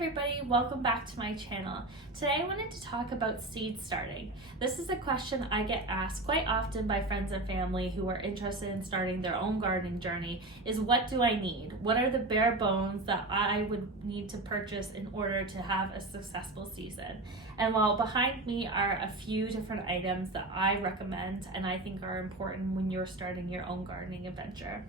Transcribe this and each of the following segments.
everybody, welcome back to my channel. Today I wanted to talk about seed starting. This is a question I get asked quite often by friends and family who are interested in starting their own gardening journey is, what do I need? What are the bare bones that I would need to purchase in order to have a successful season? And while behind me are a few different items that I recommend and I think are important when you're starting your own gardening adventure.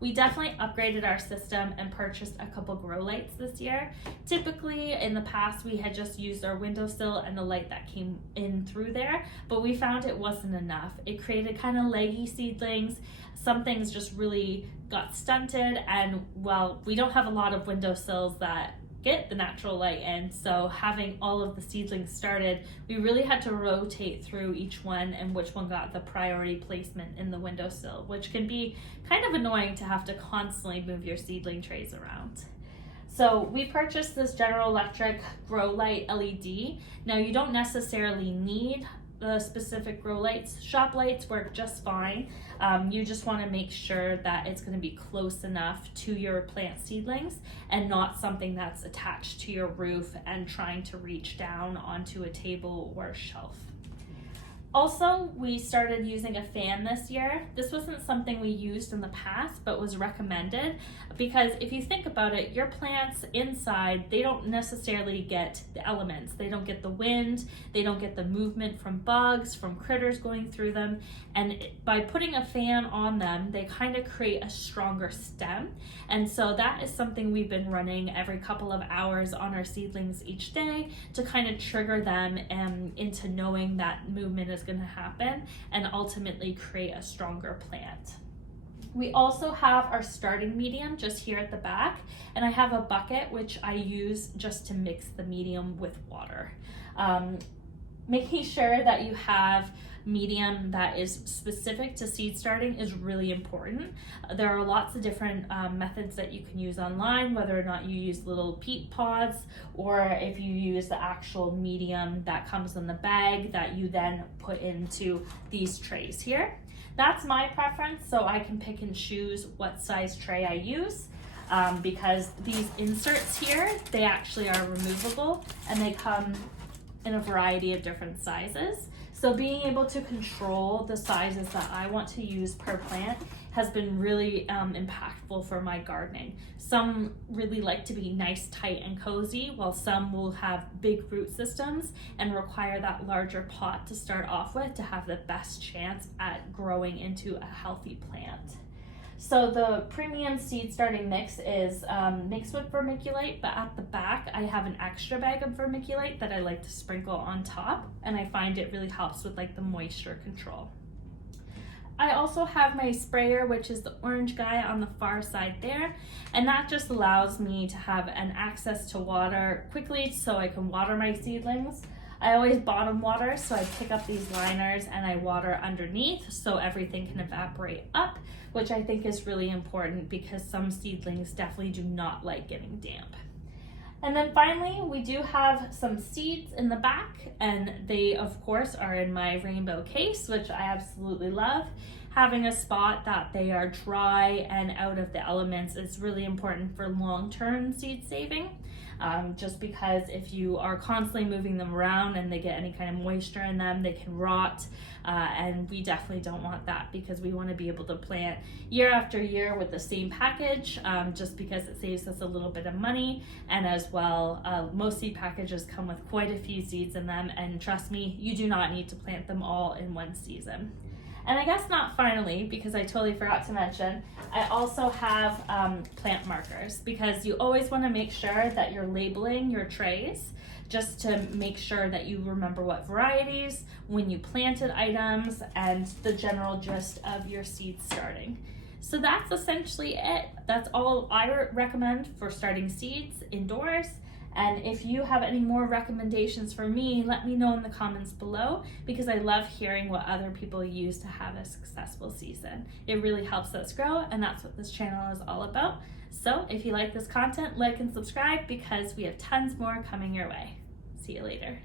We definitely upgraded our system and purchased a couple grow lights this year. Typically in the past we had just used our windowsill and the light that came in through there, but we found it wasn't enough. It created kind of leggy seedlings. Some things just really got stunted, and well, we don't have a lot of windowsills that get the natural light in, so having all of the seedlings started, we really had to rotate through each one and which one got the priority placement in the windowsill, which can be kind of annoying to have to constantly move your seedling trays around. So we purchased this General Electric grow light LED. Now you don't necessarily need the specific grow lights. Shop lights work just fine. You just want to make sure that it's going to be close enough to your plant seedlings and not something that's attached to your roof and trying to reach down onto a table or a shelf. Also, we started using a fan this year. This wasn't something we used in the past, but was recommended because if you think about it, your plants inside, they don't necessarily get the elements. They don't get the wind, they don't get the movement from bugs, from critters going through them. And by putting a fan on them, they kind of create a stronger stem. And so that is something we've been running every couple of hours on our seedlings each day to kind of trigger them into knowing that movement is going to happen and ultimately create a stronger plant. We also have our starting medium just here at the back, and I have a bucket which I use just to mix the medium with water. Making sure that you have medium that is specific to seed starting is really important. There are lots of different methods that you can use online, whether or not you use little peat pods or if you use the actual medium that comes in the bag that you then put into these trays here. That's my preference, so I can pick and choose what size tray I use. Because these inserts here, they actually are removable and they come in a variety of different sizes. So being able to control the sizes that I want to use per plant has been really impactful for my gardening. Some really like to be nice, tight, and cozy, while some will have big root systems and require that larger pot to start off with to have the best chance at growing into a healthy plant. So the premium seed starting mix is mixed with vermiculite, but at the back I have an extra bag of vermiculite that I like to sprinkle on top, and I find it really helps with like the moisture control. I also have my sprayer, which is the orange guy on the far side there, and that just allows me to have an access to water quickly so I can water my seedlings. I always bottom water, so I pick up these liners and I water underneath so everything can evaporate up, which I think is really important because some seedlings definitely do not like getting damp. And then finally, we do have some seeds in the back, and they of course are in my rainbow case, which I absolutely love. Having a spot that they are dry and out of the elements is really important for long-term seed saving. Just because if you are constantly moving them around and they get any kind of moisture in them, they can rot, and we definitely don't want that because we want to be able to plant year after year with the same package, just because it saves us a little bit of money. And as well, most seed packages come with quite a few seeds in them, and trust me, you do not need to plant them all in one season. And I guess not finally, because I totally forgot to mention, I also have plant markers, because you always want to make sure that you're labeling your trays just to make sure that you remember what varieties, when you planted items, and the general gist of your seed starting. So that's essentially it. That's all I recommend for starting seeds indoors. And if you have any more recommendations for me, let me know in the comments below, because I love hearing what other people use to have a successful season. It really helps us grow, and that's what this channel is all about. So if you like this content, like and subscribe, because we have tons more coming your way. See you later.